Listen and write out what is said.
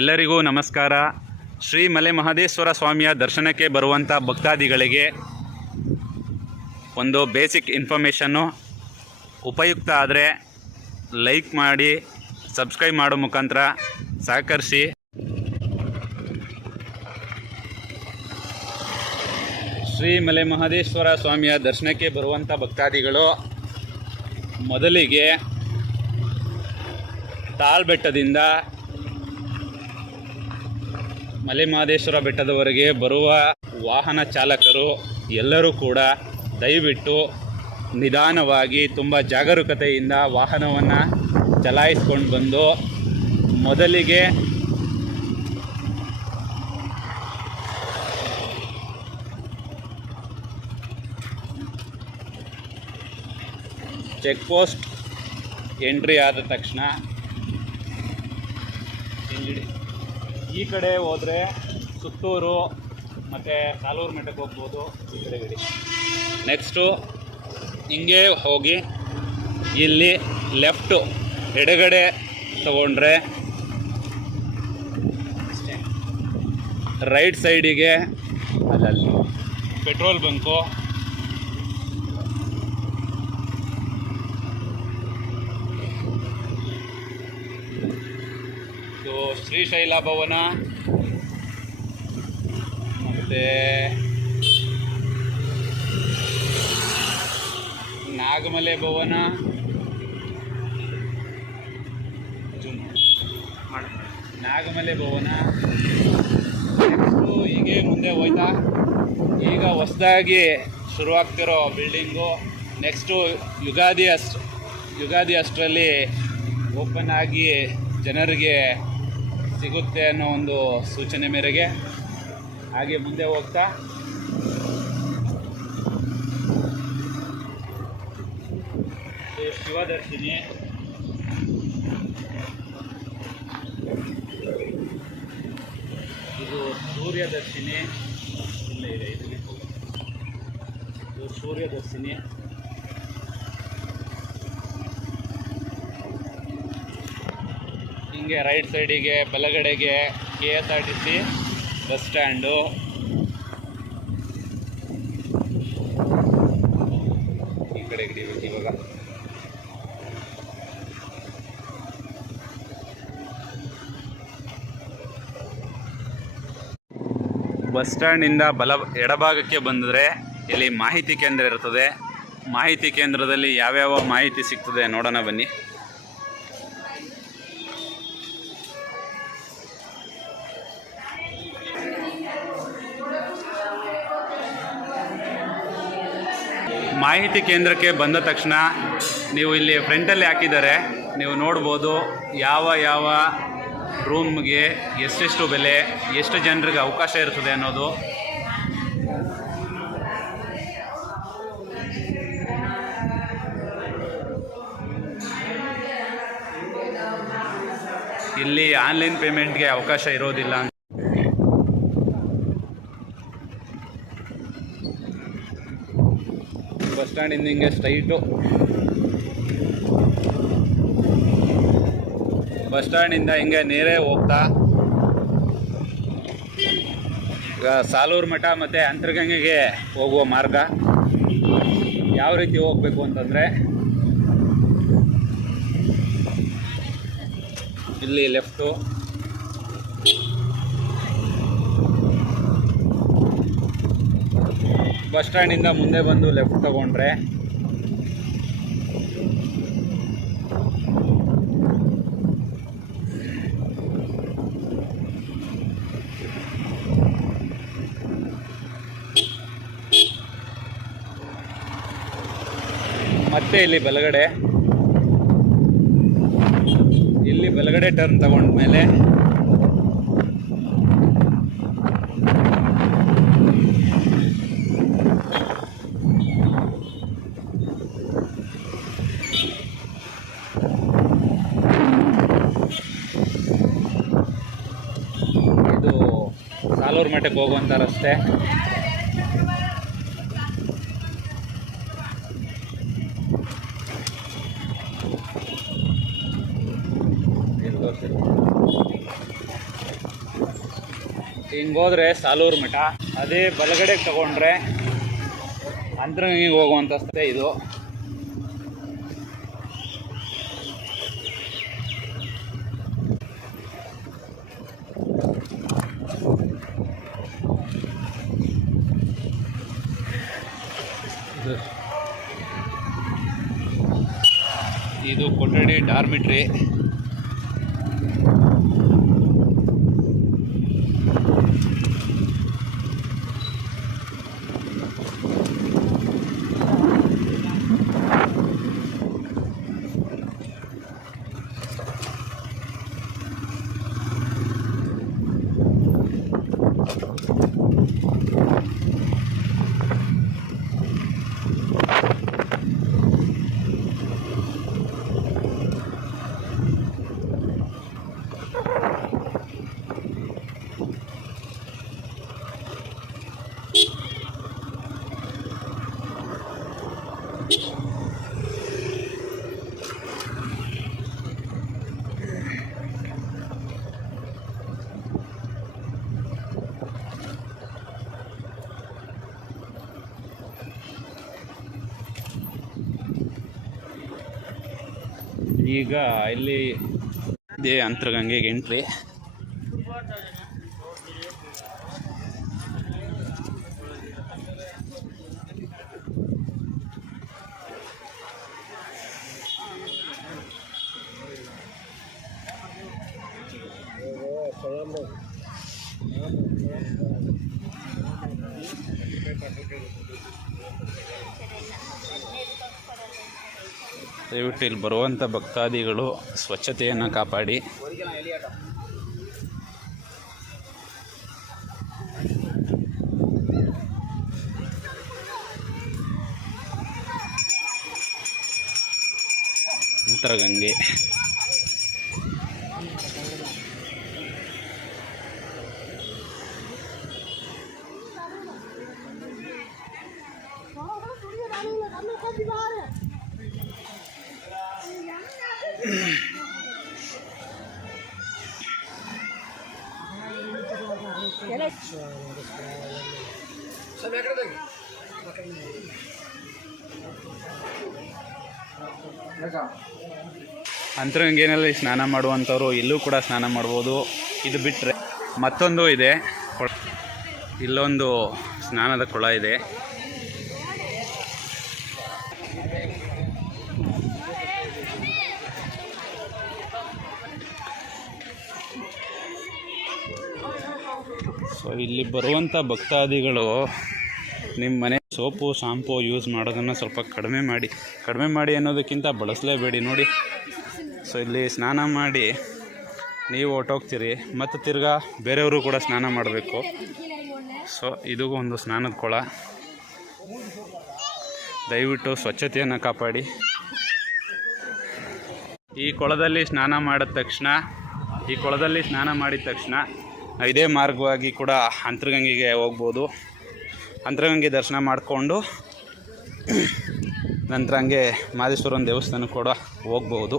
ಎಲ್ಲರಿಗೂ ನಮಸ್ಕಾರ. ಶ್ರೀ ಮಲೆ ಮಹದೇಶ್ವರ ಸ್ವಾಮಿಯ ದರ್ಶನಕ್ಕೆ ಬರುವಂಥ ಭಕ್ತಾದಿಗಳಿಗೆ ಒಂದು ಬೇಸಿಕ್ ಇನ್ಫಾರ್ಮೇಷನ್ನು ಉಪಯುಕ್ತ ಆದರೆ ಲೈಕ್ ಮಾಡಿ, ಸಬ್ಸ್ಕ್ರೈಬ್ ಮಾಡೋ ಮುಖಾಂತರ ಸಹಕರಿಸಿ. ಶ್ರೀ ಮಲೆ ಮಹದೇಶ್ವರ ಸ್ವಾಮಿಯ ದರ್ಶನಕ್ಕೆ ಬರುವಂಥ ಭಕ್ತಾದಿಗಳು ಮೊದಲಿಗೆ ತಾಳ್ಬೆಟ್ಟದಿಂದ ಮಲೆ ಮಹದೇಶ್ವರ ಬೆಟ್ಟದವರೆಗೆ ಬರುವ ವಾಹನ ಚಾಲಕರು ಎಲ್ಲರೂ ಕೂಡ ದಯವಿಟ್ಟು ನಿಧಾನವಾಗಿ ತುಂಬ ಜಾಗರೂಕತೆಯಿಂದ ವಾಹನವನ್ನು ಚಲಾಯಿಸ್ಕೊಂಡು ಬಂದು ಮೊದಲಿಗೆ ಚೆಕ್ ಪೋಸ್ಟ್ ಎಂಟ್ರಿ ಆದ ತಕ್ಷಣ ಈ ಕಡೆ ಹೋದರೆ ಸುತ್ತೂರು ಮತ್ತು ಸಾಲೂರು ಮಠಕ್ಕೆ ಹೋಗ್ಬೋದು. ಈ ಕಡೆ ಗಡಿ ನೆಕ್ಸ್ಟು ಹಿಂಗೆ ಹೋಗಿ ಇಲ್ಲಿ ಲೆಫ್ಟು ಎಡಗಡೆ ತಗೊಂಡ್ರೆ ರೈಟ್ ಸೈಡಿಗೆ ಅಲ್ಲಲ್ಲಿ ಪೆಟ್ರೋಲ್ ಬಂಕು, ಶ್ರೀಶೈಲ ಭವನ ಮತ್ತು ನಾಗಮಲೆ ಭವನ, ನಾಗಮಲೆ ಭವನ. ನೆಕ್ಸ್ಟು ಹೀಗೆ ಮುಂದೆ ಹೋಯ್ತಾ ಈಗ ಹೊಸದಾಗಿ ಶುರುವಾಗ್ತಿರೋ ಬಿಲ್ಡಿಂಗು ನೆಕ್ಸ್ಟು ಯುಗಾದಿ ಅಷ್ಟರಲ್ಲಿ ಓಪನ್ ಆಗಿ ಜನರಿಗೆ ಸಿಗುತ್ತೆ ಅನ್ನೋ ಒಂದು ಸೂಚನೆ ಮೇರೆಗೆ ಹಾಗೆ ಮುಂದೆ ಹೋಗ್ತಾ ಶಿವದರ್ಶಿನಿ, ಇದು ಸೂರ್ಯದರ್ಶಿನಿ, ಇಲ್ಲ ಇದೆ ಇದು ಸೂರ್ಯದರ್ಶಿನಿ. ಹಿಂಗೆ ರೈಟ್ ಸೈಡಿಗೆ ಬಲಗಡೆಗೆ KSRTC ಬಸ್ ಸ್ಟ್ಯಾಂಡು, ಈ ಕಡೆ ಹಿಡಿಬೇಕು ಇವಾಗ. ಬಸ್ ಸ್ಟ್ಯಾಂಡಿಂದ ಎಡಭಾಗಕ್ಕೆ ಬಂದರೆ ಇಲ್ಲಿ ಮಾಹಿತಿ ಕೇಂದ್ರ ಇರ್ತದೆ. ಮಾಹಿತಿ ಕೇಂದ್ರದಲ್ಲಿ ಯಾವ್ಯಾವ ಮಾಹಿತಿ ಸಿಗ್ತದೆ ನೋಡೋಣ ಬನ್ನಿ. ಮಾಹಿತಿ ಕೇಂದ್ರಕ್ಕೆ ಬಂದ ತಕ್ಷಣ ನೀವು ಇಲ್ಲಿ ಫ್ರಂಟಲ್ಲಿ ಹಾಕಿದ್ದಾರೆ, ನೀವು ನೋಡ್ಬೋದು ಯಾವ ರೂಮ್ಗೆ ಎಷ್ಟೆಷ್ಟು ಬೆಲೆ, ಎಷ್ಟು ಜನರಿಗೆ ಅವಕಾಶ ಇರ್ತದೆ ಅನ್ನೋದು. ಇಲ್ಲಿ ಆನ್ಲೈನ್ ಪೇಮೆಂಟ್ಗೆ ಅವಕಾಶ ಇರೋದಿಲ್ಲ. ಬಸ್ ಸ್ಟ್ಯಾಂಡಿಂದ ಹಿಂಗೆ ಸ್ಟ್ರೈಟು ಬಸ್ ಸ್ಟ್ಯಾಂಡಿಂದ ಹಿಂಗೆ ನೇರೇ ಹೋಗ್ತಾ ಈಗ ಸಾಲೂರು ಮಠ ಮತ್ತು ಅಂತರಗಂಗೆಗೆ ಹೋಗುವ ಮಾರ್ಗ ಯಾವ ರೀತಿ ಹೋಗಬೇಕು ಅಂತಂದರೆ ಇಲ್ಲಿ ಲೆಫ್ಟು, ಬಸ್ ಸ್ಟ್ಯಾಂಡಿಂದ ಮುಂದೆ ಬಂದು ಲೆಫ್ಟ್ ತಗೊಂಡ್ರೆ ಮತ್ತೆ ಇಲ್ಲಿ ಬಲಗಡೆ ಟರ್ನ್ ತಗೊಂಡ್ಮೇಲೆ ಇದು ಸಾಲೂರು ಮಠಕ್ಕೆ ಹೋಗುವಂಥ ರಸ್ತೆ. ಹಿಂಗೋದ್ರೆ ಸಾಲೂರು ಮಠ, ಅದೇ ಬಲಗಡೆ ತಗೊಂಡ್ರೆ ಅಂತರಗಂಗೆಗೆ ಹೋಗುವಂಥ ಸ್ಥಳ ಇದು. ಇದು ಕೊಠಡಿ ಡಾರ್ಮಿಟ್ರಿ. ಈಗ ಇಲ್ಲಿ ಇದೇ ಅಂತರಗಂಗೆಗೆ ಎಂಟ್ರಿ. ದಯವಿಟ್ಟು ಇಲ್ಲಿ ಬರುವಂಥ ಭಕ್ತಾದಿಗಳು ಸ್ವಚ್ಛತೆಯನ್ನು ಕಾಪಾಡಿ. ಅಂತರಗಂಗೆ ಅಂತರಗಂಗೆನಲ್ಲಿ ಸ್ನಾನ ಮಾಡುವಂಥವ್ರು ಇಲ್ಲೂ ಕೂಡ ಸ್ನಾನ ಮಾಡ್ಬೋದು. ಇದು ಬಿಟ್ಟರೆ ಮತ್ತೊಂದು ಇದೆ, ಇಲ್ಲೊಂದು ಸ್ನಾನದ ಕೊಳ ಇದೆ. ಸೊ ಇಲ್ಲಿ ಬರುವಂಥ ಭಕ್ತಾದಿಗಳು ನಿಮ್ಮ ಮನೆ ಸೋಪು ಶಾಂಪು ಯೂಸ್ ಮಾಡೋದನ್ನು ಸ್ವಲ್ಪ ಕಡಿಮೆ ಮಾಡಿ ಅನ್ನೋದಕ್ಕಿಂತ ಬಳಸಲೇಬೇಡಿ. ನೋಡಿ, ಸೊ ಇಲ್ಲಿ ಸ್ನಾನ ಮಾಡಿ ನೀವು ಹೊರ್ಟೋಗ್ತೀರಿ, ಮತ್ತು ತಿರ್ಗಾ ಬೇರೆಯವರು ಕೂಡ ಸ್ನಾನ ಮಾಡಬೇಕು. ಸೊ ಇದು ಒಂದು ಸ್ನಾನದ ಕೊಳ. ದಯವಿಟ್ಟು ಸ್ವಚ್ಛತೆಯನ್ನು ಕಾಪಾಡಿ. ಈ ಕೊಳದಲ್ಲಿ ಸ್ನಾನ ಮಾಡಿದ ತಕ್ಷಣ ಇದೇ ಮಾರ್ಗವಾಗಿ ಕೂಡ ಅಂತರಗಂಗೆಗೆ ಹೋಗ್ಬೋದು. ಅಂತರಗಂಗೆ ದರ್ಶನ ಮಾಡಿಕೊಂಡು ನಂತರ ಹಂಗೆ ಮಾದೇಶ್ವರನ ದೇವಸ್ಥಾನಕ್ಕೆ ಕೂಡ ಹೋಗ್ಬೋದು.